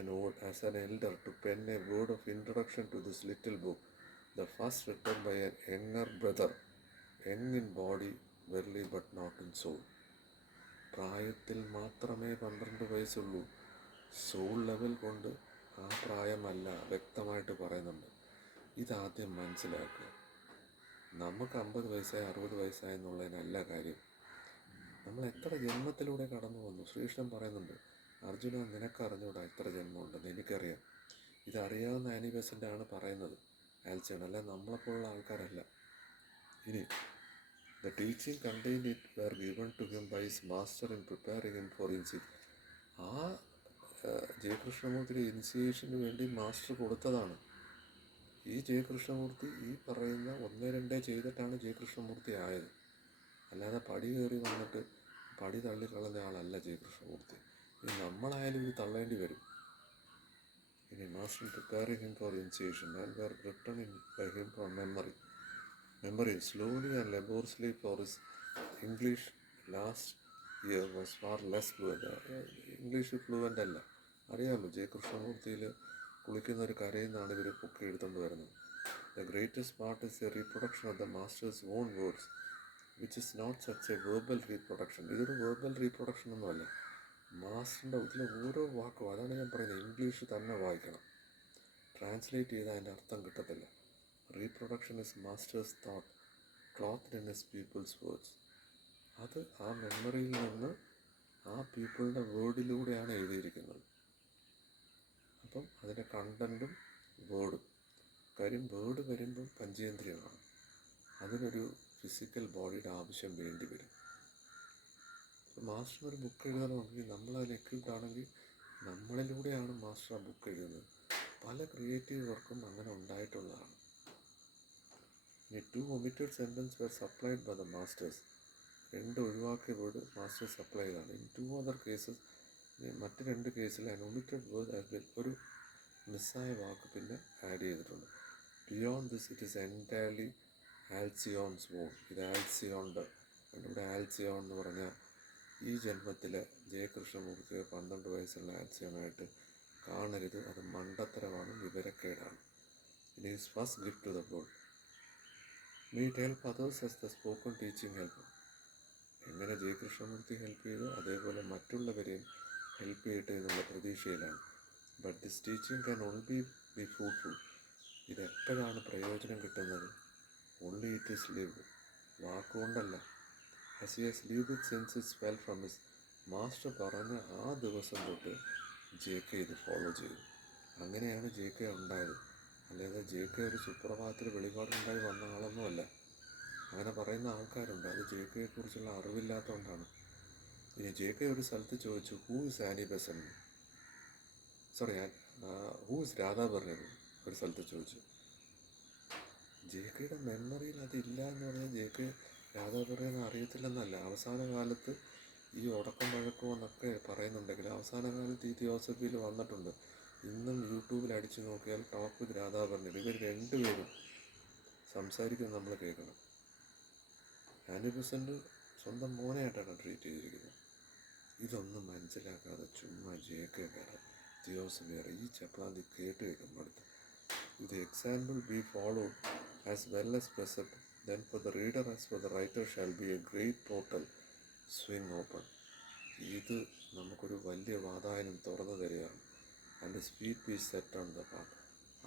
an elder to pen a word of introduction to this little book, the first written by a younger brother, young in body verily but not in soul. പ്രായത്തിൽ മാത്രമേ 12 വയസ്സുള്ളൂ, soul level കൊണ്ട് ആ പ്രായമല്ല വ്യക്തമായിട്ട് പറയുന്നുണ്ട്. ഇതാദ്യം മനസ്സിലാക്കുക. നമുക്ക് 50 വയസ്സായി 60 വയസ്സായി എന്നുള്ളതിനല്ല കാര്യം. നമ്മൾ എത്ര ജന്മത്തിലൂടെ കടന്നു വന്നു. ശ്രീകൃഷ്ണൻ പറയുന്നുണ്ട്, അർജുന നിനക്കറിഞ്ഞൂടാ എത്ര ജന്മമുണ്ടെന്ന്, എനിക്കറിയാം. ഇതറിയാവുന്ന ആനി ബെസൻ്റാണ് പറയുന്നത്, ആൽസിയാണ്, അല്ല നമ്മളെപ്പോലുള്ള ആൾക്കാരല്ല. ഇനി the teaching contained it were given to him by his master in preparing him for insight. ആ ജയകൃഷ്ണമൂർത്തിയുടെ ഇനിഷ്യേഷന് വേണ്ടി മാസ്റ്റർ കൊടുത്തതാണ്. ഈ ജയകൃഷ്ണമൂർത്തി ഈ പറയുന്ന 1, 2 ചെയ്തിട്ടാണ് ജയകൃഷ്ണമൂർത്തി ആയത്. അല്ലാതെ പടി കയറി വന്നിട്ട് പടി തള്ളിക്കളഞ്ഞ ആളല്ല ജയകൃഷ്ണമൂർത്തി. ഇനി നമ്മളായാലും ഇത് തള്ളേണ്ടി വരും. ഇനി master preparing him for initiation and were written in by him from memory slowly and laboriously for his English last year was far less fluent. English fluent അല്ല, അറിയാമല്ലോ. ജയകൃഷ്ണമൂർത്തിയിൽ കുളിക്കുന്ന ഒരു കരയിൽ ഇവർ പൊക്കി എടുത്തുകൊണ്ട് വരുന്നത്. The greatest part is a reproduction of the master's own words which is not such a verbal reproduction. ഇതൊരു വേർബൽ റീപ്രൊഡക്ഷൻ ഒന്നുമല്ല. മാസ്റ്ററിൻ്റെ ഇതിലെ ഓരോ വാക്കും, അതാണ് ഞാൻ പറയുന്നത്, ഇംഗ്ലീഷ് തന്നെ വായിക്കണം. ട്രാൻസ്ലേറ്റ് ചെയ്താൽ അതിൻ്റെ അർത്ഥം കിട്ടത്തില്ല. Reproduction is master's thought clothed in his people's words. അത് ആ മെമ്മറിയിൽ നിന്ന് ആ പീപ്പിളിൻ്റെ വേർഡിലൂടെയാണ് എഴുതിയിരിക്കുന്നത്. അപ്പം അതിൻ്റെ കണ്ടൻറ്റും വേർഡും, കാര്യം വേർഡ് വരുമ്പം പഞ്ചേന്ദ്രിയമാണ്, അതിനൊരു ഫിസിക്കൽ ബോഡിയുടെ ആവശ്യം വേണ്ടി വരും. മാസ്റ്റർ ഒരു ബുക്ക് എഴുതണമെങ്കിൽ നമ്മളതിന് എക്വിപ്ഡ് ആണെങ്കിൽ നമ്മളിലൂടെയാണ് മാസ്റ്റർ ആ ബുക്ക് എഴുതുന്നത്. പല ക്രിയേറ്റീവ് വർക്കും അങ്ങനെ ഉണ്ടായിട്ടുള്ളതാണ്. ഇനി 2 omitted sentences were supplied by the masters. 2 ഒഴിവാക്കിയ വേർഡ് മാസ്റ്റർ സപ്ലൈ ചെയ്താണ്. ഇൻ 2 other cases, മറ്റ് 2 കേസിൽ an omitted word has been, ഒരു മിസ്സായ വാക്ക് പിന്നെ ആഡ് ചെയ്തിട്ടുണ്ട്. Beyond this it is entirely Alcyone's own. ഇത് ആൽസിയോണ്ട്, ഇവിടെ ആൽസിയോൺ എന്ന് പറഞ്ഞാൽ ഈ ജന്മത്തിൽ ജയകൃഷ്ണമൂർത്തിയെ 12 വയസ്സുള്ള ആൽസിയോണായിട്ട് കാണരുത്. അത് മണ്ടത്തരമാണ്, വിവരക്കേടാണ്. It is first gift to the world. Me it help others as the spoken teaching help. എങ്ങനെ ജയകൃഷ്ണമൂർത്തി ഹെൽപ്പ് ചെയ്തു, അതേപോലെ മറ്റുള്ളവരെയും ഹെൽപ്പ് ചെയ്യട്ടെ എന്നുള്ള പ്രതീക്ഷയിലാണ്. But this teaching can only be fruitful. ഇതെപ്പോഴാണ് പ്രയോജനം കിട്ടുന്നത്? ഓൺലി ഇറ്റ് ഈസ് ലിവ്ഡ്, വാക്കുകൊണ്ടല്ല. as he has lived it since it fell from his master പറഞ്ഞ ആ ദിവസം തൊട്ട് JK ഇത് ഫോളോ ചെയ്തു. അങ്ങനെയാണ് JK ഉണ്ടായത്. അല്ലാതെ JK ഒരു സുപ്രഭാതത്തിൽ വെളിപാടുണ്ടായി വന്ന ആളൊന്നുമല്ല. അങ്ങനെ പറയുന്ന ആൾക്കാരുണ്ട്, അത് JKയെക്കുറിച്ചുള്ള അറിവില്ലാത്തതുകൊണ്ടാണ്. ഇനി JK ഒരു സ്ഥലത്ത് ചോദിച്ചു, who is Annie Besant, who is രാധാബർണൻ ഒരു സ്ഥലത്ത് ചോദിച്ചു. JKയുടെ മെമ്മറിയിൽ അതില്ല എന്ന് പറഞ്ഞാൽ JK രാധാബർണനെ അറിയത്തില്ലെന്നല്ല. അവസാന കാലത്ത് ഈ ഉടക്കം വഴക്കം എന്നൊക്കെ പറയുന്നുണ്ടെങ്കിൽ അവസാന കാലത്ത് ഈ തിയോസഫിയിൽ വന്നിട്ടുണ്ട്. ഇന്നും യൂട്യൂബിൽ അടിച്ചു നോക്കിയാൽ ടോക്ക് വിത്ത് രാധാബർണൻ, ഇവർ 2 പേരും സംസാരിക്കുന്നത് നമ്മൾ കേൾക്കണം. ആനി ബെസൻ്റ് സ്വന്തം മോനെയായിട്ടാണ് ട്രീറ്റ് ചെയ്തിരിക്കുന്നത്. ഇതൊന്നും മനസ്സിലാക്കാതെ ചുമ്മാ JK തിയോസഫി ഈ ചപ്പാത്തി കേട്ട് കേൾക്കുമ്പോൾ അടുത്ത് ഇത് example be followed as well as present, then for the reader as for the writer shall be a great portal swing open. ഇത് നമുക്കൊരു വലിയ വാതായനം തുറന്നു തരികയാണ്. And speed B set on the path.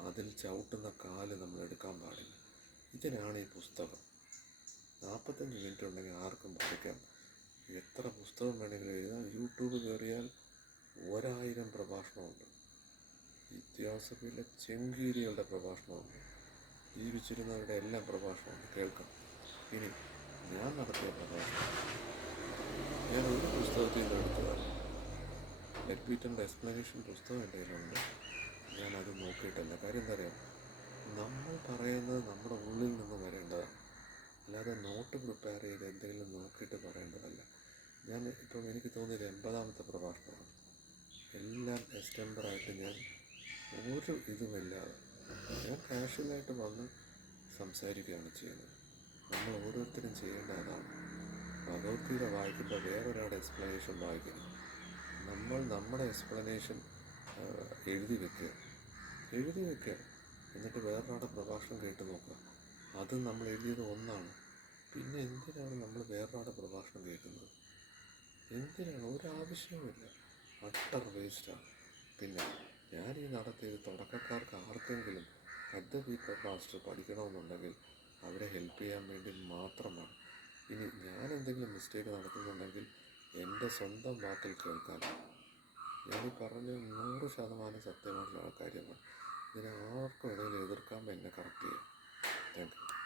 അതിൽ ചവിട്ടുന്ന കാല് നമ്മൾ എടുക്കാൻ പാടില്ല. ഇതിനാണ് ഈ പുസ്തകം. 45 മിനിറ്റ് ഉണ്ടെങ്കിൽ ആർക്കും പഠിക്കാം. എത്ര പുസ്തകം വേണമെങ്കിലും എഴുതാം. യൂട്യൂബ് കയറിയാൽ 1000 പ്രഭാഷണമുണ്ട്. തിയോസഫിയിലെ ചെങ്കീരികളുടെ പ്രഭാഷണമുണ്ട്. ജീവിച്ചിരുന്നവരുടെ എല്ലാം പ്രഭാഷണമുണ്ട്, കേൾക്കാം. ഇനി ഞാൻ നടത്തിയ പ്രഭാഷണം ഞാൻ ഒരു പുസ്തകത്തിൽ നിന്ന് എടുത്തതാണ്. ലെറ്റ് പീറ്ററിൻ്റെ എക്സ്പ്ലനേഷൻ പുസ്തകം എൻ്റെ കയ്യിലുണ്ട്. ഞാനത് നോക്കിയിട്ടല്ല. കാര്യം എന്താ അറിയാം, നമ്മൾ പറയുന്നത് നമ്മുടെ ഉള്ളിൽ നിന്ന് വരേണ്ടതാണ്, അല്ലാതെ നോട്ട് പ്രിപ്പയർ ചെയ്ത് എന്തെങ്കിലും നോക്കിയിട്ട് പറയേണ്ടതല്ല. ഞാൻ ഇപ്പം എനിക്ക് തോന്നിയത് 80ാമത്തെ പ്രഭാഷണമാണ്. എല്ലാം എസ്റ്റംബറായിട്ട് ഞാൻ ഒരു ഇതുമില്ലാതെ ഞാൻ കാഷ്വലായിട്ട് വന്ന് സംസാരിക്കുകയാണ് ചെയ്യുന്നത്. നമ്മൾ ഓരോരുത്തരും ചെയ്യേണ്ട അതാണ്. ഭഗവത്ഗീത വായിക്കുമ്പോൾ വേറൊരാളുടെ എക്സ്പ്ലനേഷൻ വായിക്കണം. നമ്മൾ നമ്മുടെ എക്സ്പ്ലനേഷൻ എഴുതി വെക്കുക, എന്നിട്ട് വേറൊരാളുടെ പ്രഭാഷണം കേട്ട് നോക്കുക. അത് നമ്മൾ എഴുതിയത് ഒന്നാണ്. പിന്നെ എന്തിനാണ് നമ്മൾ വേറൊരാളുടെ പ്രഭാഷണം കേൾക്കുന്നത്? എന്തിനാണ്? ഒരാവശ്യവുമില്ല. അട്ടർ വേസ്റ്റാണ്. പിന്നെ ഞാൻ ഈ നടത്തിയത് തുടക്കക്കാർക്ക് ആർക്കെങ്കിലും അദ്വൈത മാസ്റ്റർ പഠിക്കണമെന്നുണ്ടെങ്കിൽ അവരെ ഹെൽപ്പ് ചെയ്യാൻ വേണ്ടി മാത്രമാണ്. ഇനി ഞാൻ എന്തെങ്കിലും മിസ്റ്റേക്ക് നടത്തുന്നുണ്ടെങ്കിൽ എൻ്റെ സ്വന്തം വാക്കിൽ കേൾക്കാനാണ്. ഞാനീ പറഞ്ഞ 100% സത്യമായിട്ടുള്ള കാര്യമാണ്. ഇതിനെ ആർക്കും ഇടയിൽ എതിർക്കാൻ എന്നെ കറക്റ്റ് ചെയ്യാം. Thank you.